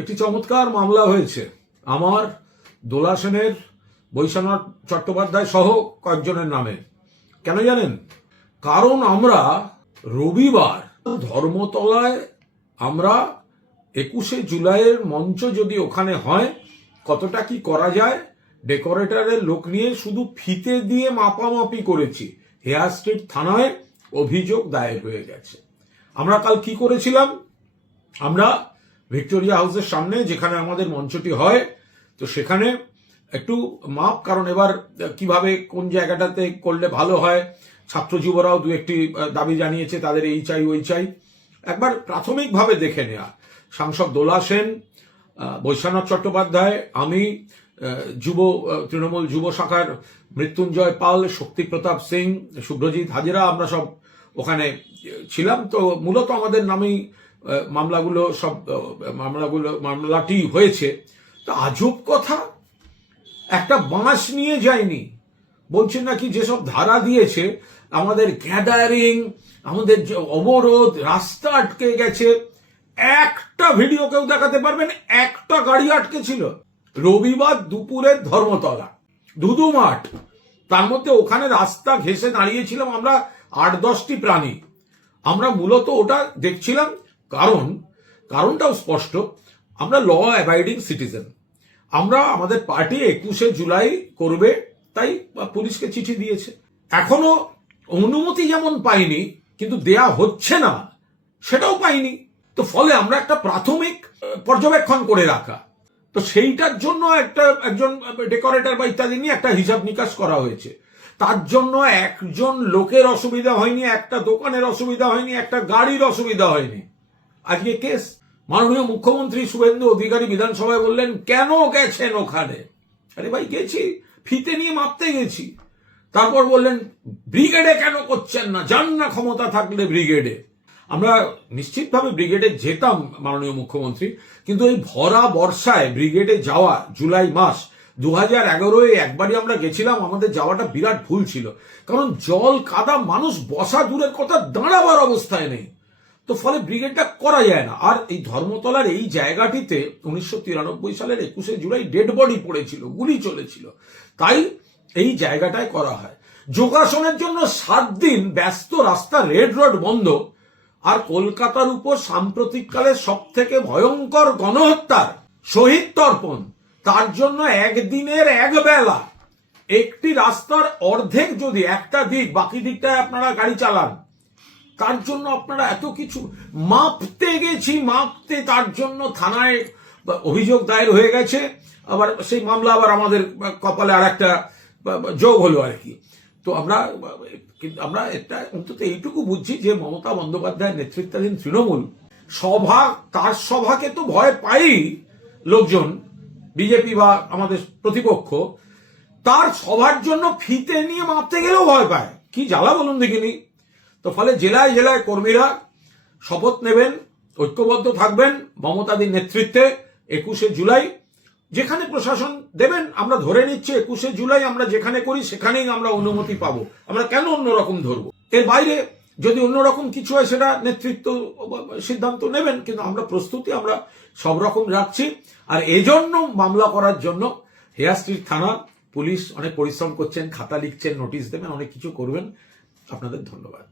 একটি চমৎকার মামলা হয়েছে আমার, দোলা সেনের, বৈশ্বনাথ চট্টোপাধ্যায় সহ কয়েকজনের নামে। কেন জানেন? কারণ আমরা রবিবার ধর্মতলায় আমরা 21শে জুলাইয়ের মঞ্চ যদি ওখানে হয়, কতটা কি করা যায় ডেকোরেটরের লোক নিয়ে শুধু ফিতে দিয়ে মাপামাপি করেছি। হেয়ার স্ট্রিট থানায় অভিযোগ দায়ের হয়ে গেছে। আমরা কাল কি করেছিলাম? আমরা ভিক্টোরিয়া হাউসের সামনে যেখানে আমাদের মঞ্চটি হয়, তো সেখানে একটু মাপ, কারণ এবার কিভাবে কোন জায়গাটাতে করলে ভালো হয়, ছাত্র যুবরাও দু একটি দাবি জানিয়েছে, তাদের এই চাই ওই চাই। একবার প্রাথমিকভাবে দেখে নেওয়া। সাংসদ দোলা সেন, বৈশ্বনাথ চট্টোপাধ্যায়, আমি, তৃণমূল যুব শাখার মৃত্যুঞ্জয় পাল, শক্তি প্রতাপ সিং, শুভ্রজিৎ হাজরা, আমরা সব ওখানে ছিলাম। তো মূলত আমাদের নামেই মামলাটি হয়েছে। তো আজব কথা, একটা বাঁশ নিয়ে যায়নি। বলছেন নাকি যেসব ধারা দিয়েছে, আমাদের গ্যাদারিং, আমাদের অবরোধ, রাস্তা আটকে গেছে, একটা ভিডিও কেউ দেখাতে পারবেন একটা গাড়ি আটকে ছিল? রবিবার দুপুরে ধর্মতলা ধুধু মাঠ, তার মধ্যে ওখানে রাস্তা ঘেঁষে দাঁড়িয়েছিলাম আমরা 8-10টি প্রাণী। আমরা মূলত ওটা দেখছিলাম, কারণটাও স্পষ্ট, আমরা ল অ্যাবাইডিং সিটিজেন। আমরা, আমাদের পার্টি 21শে জুলাই করবে, তাই পুলিশকে চিঠি দিয়েছে। এখনো অনুমতি যেমন পাইনি, কিন্তু দেয়া হচ্ছে না সেটাও পাইনি। তো ফলে আমরা একটা প্রাথমিক পর্যবেক্ষণ করে রাখা, তো সেইটার জন্য একজন ডেকোরেটর বা ইত্যাদি নিয়ে একটা হিসাব নিকাশ করা হয়েছে। তার জন্য একজন লোকের অসুবিধা হয়নি, একটা দোকানের অসুবিধা হয়নি, একটা গাড়ির অসুবিধা হয়নি। আজকে কেস। মাননীয় মুখ্যমন্ত্রী শুভেন্দু অধিকারী বিধানসভায় বললেন, কেন গেছেন ওখানে? আরে ভাই, গেছি, ফিতে নিয়ে মাপতে গেছি। তারপর বললেন, ব্রিগেডে কেন করছেন না? যান না, ক্ষমতা থাকলে ব্রিগেডে। আমরা নিশ্চিতভাবে ব্রিগেডে যেতাম মাননীয় মুখ্যমন্ত্রী, কিন্তু এই ভরা বর্ষায় ব্রিগেডে যাওয়া, জুলাই মাস 2011-এ একবারই আমরা গেছিলাম, আমাদের যাওয়াটা বিরাট ভুল ছিল। কারণ জল কাদা, মানুষ বসা দূরের কথা, দাঁড়াবার অবস্থায় নেই। তো ফলে ব্রিগেডটা করা যায় না। আর এই ধর্মতলার এই জায়গাটিতে 1993 সালের 21শে জুলাই ডেড বডি পড়েছিল, গুলি চলেছিল, তাই এই জায়গাটায় করা হয়। যোগাসনের জন্য 7 দিন ব্যস্ত রাস্তা, রেড রোড বন্ধ। আর কলকাতার উপর সাম্প্রতিককালে সব থেকে ভয়ঙ্কর গণহত্যার শহীদ তর্পণ, তার জন্য একদিনের একবেলা একটি রাস্তার অর্ধেক যদি একটা দিক, বাকি দিকটায় আপনারা গাড়ি চালান, তার জন্য আপনারা এত কিছু মাপতে গেছি, তার জন্য থানায় অভিযোগ দায়ের হয়ে গেছে। আবার সেই মামলা আবার আমাদের কপালে আর একটা যোগ হলো আর কি। তো আমরা এটা অন্তত এইটুকু বুঝছি যে মমতা বন্দ্যোপাধ্যায়ের নেতৃত্বাধীন তৃণমূল তার সভাকে তো ভয় পাই লোকজন, বিজেপি বা আমাদের প্রতিপক্ষ, তার সভার জন্য ফিতে নিয়ে মাপতে গেলেও ভয় পায়। কি জ্বালা বলুন দেখিনি। তো ফলে জেলায় জেলায় কর্মীরা শপথ নেবেন, ঐক্যবদ্ধ থাকবেন মমতাদির নেতৃত্বে। 21শে জুলাই যেখানে প্রশাসন দেবেন, আমরা ধরে নিচ্ছি 21শে জুলাই আমরা যেখানে করি সেখানেই আমরা অনুমতি পাবো। আমরা কেন অন্যরকম ধরবো? এর বাইরে যদি অন্যরকম কিছু হয়, সেটা নেতৃত্ব সিদ্ধান্ত নেবেন, কিন্তু আমরা প্রস্তুতি আমরা সব রকম রাখছি। আর এজন্য মামলা করার জন্য হেয়ার স্ট্রিট থানা পুলিশ অনেক পরিশ্রম করছেন, খাতা লিখছেন, নোটিশ দেবেন, অনেক কিছু করবেন। আপনাদের ধন্যবাদ।